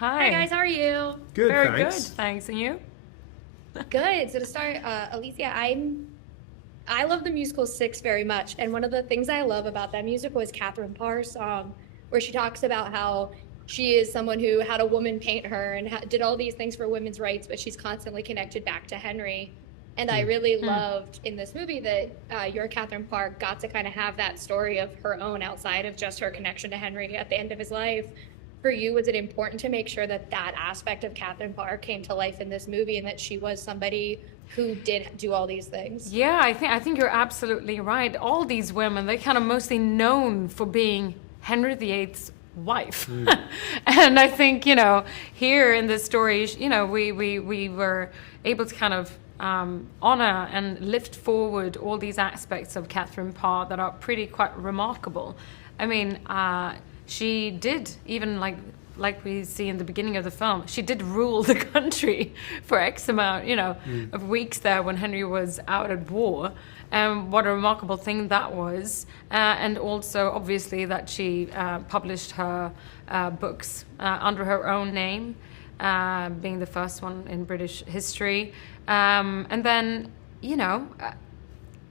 Hi. Hi guys, how are you? Good, Very thanks. good, thanks. And you? Good. So to start, Alicia, I love the musical Six very much, and one of the things I love about that musical is Catherine Parr's song, where she talks about how she is someone who had a woman paint her and did all these things for women's rights, but she's constantly connected back to Henry. And I really loved in this movie that your Catherine Parr got to kind of have that story of her own outside of just her connection to Henry at the end of his life. For you, was it important to make sure that that aspect of Catherine Parr came to life in this movie and that she was somebody who did do all these things? Yeah, I think you're absolutely right. All these women, they're kind of mostly known for being Henry VIII's wife. And I think, here in this story, we were able to kind of honor and lift forward all these aspects of Catherine Parr that are quite remarkable. I mean, she did, even like we see in the beginning of the film, she did rule the country for X amount, of weeks there when Henry was out at war. What a remarkable thing that was. And also, obviously, that she published her books under her own name, being the first one in British history. And then,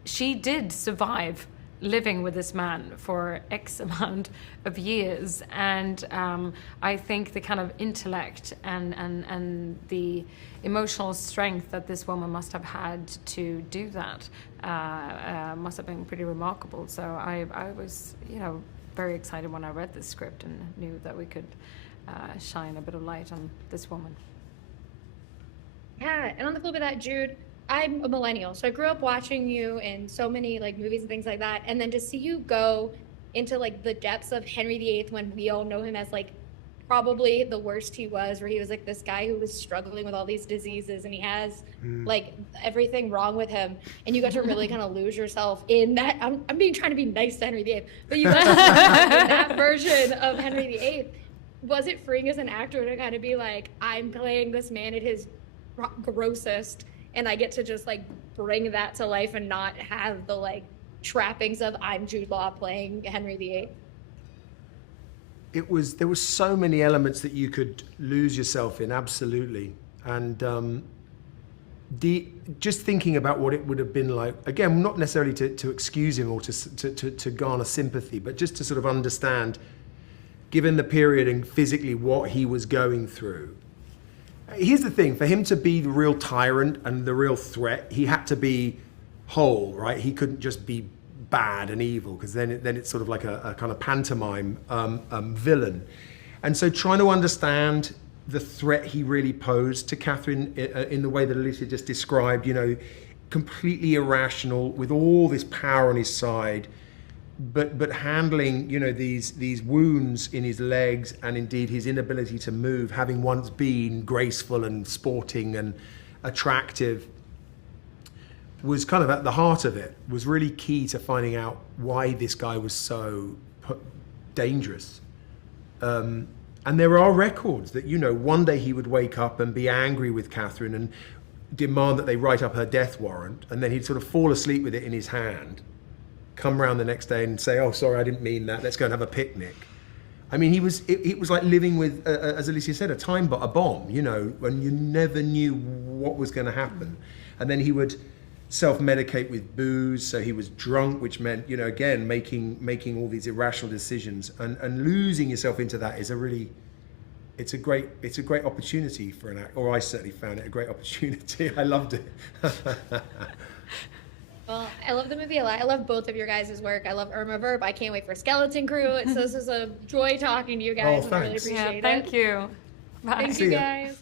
she did survive living with this man for X amount of years. And I think the kind of intellect and the emotional strength that this woman must have had to do that must have been pretty remarkable. So I was, very excited when I read this script and knew that we could shine a bit of light on this woman. Yeah, and on the flip of that, Jude, I'm a millennial, so I grew up watching you in so many movies and things like that, and then to see you go into the depths of Henry VIII when we all know him as probably the worst he was, where he was this guy who was struggling with all these diseases and he has everything wrong with him, and you got to really kind of lose yourself in that. I'm trying to be nice to Henry VIII, but you got to in that version of Henry VIII. Was it freeing as an actor to kind of be I'm playing this man at his grossest, and I get to just bring that to life and not have the trappings of I'm Jude Law playing Henry VIII? There were so many elements that you could lose yourself in, absolutely. And just thinking about what it would have been like, again, not necessarily to excuse him or to garner sympathy, but just to sort of understand, given the period and physically what he was going through. Here's the thing, for him to be the real tyrant and the real threat, he had to be whole, right? He couldn't just be bad and evil, because then it's sort of like a kind of pantomime villain. And so trying to understand the threat he really posed to Catherine in the way that Alicia just described, completely irrational, with all this power on his side, but handling, these wounds in his legs and indeed his inability to move, having once been graceful and sporting and attractive, was kind of at the heart of it, was really key to finding out why this guy was so dangerous. And there are records that, one day he would wake up and be angry with Catherine and demand that they write up her death warrant, and then he'd sort of fall asleep with it in his hand, come round the next day and say, oh, sorry, I didn't mean that, let's go and have a picnic. I mean, it was like living with, as Alicia said, a bomb, when you never knew what was going to happen. And then he would self-medicate with booze, so he was drunk, which meant, again, making all these irrational decisions, and losing yourself into that is it's a great opportunity for an actor, or I certainly found it a great opportunity. I loved it. Well, I love the movie a lot. I love both of your guys' work. I love Irma Verb. I can't wait for Skeleton Crew. So this is a joy talking to you guys. Oh, and I really thanks. appreciate it. Thank you. Bye. Thank you guys.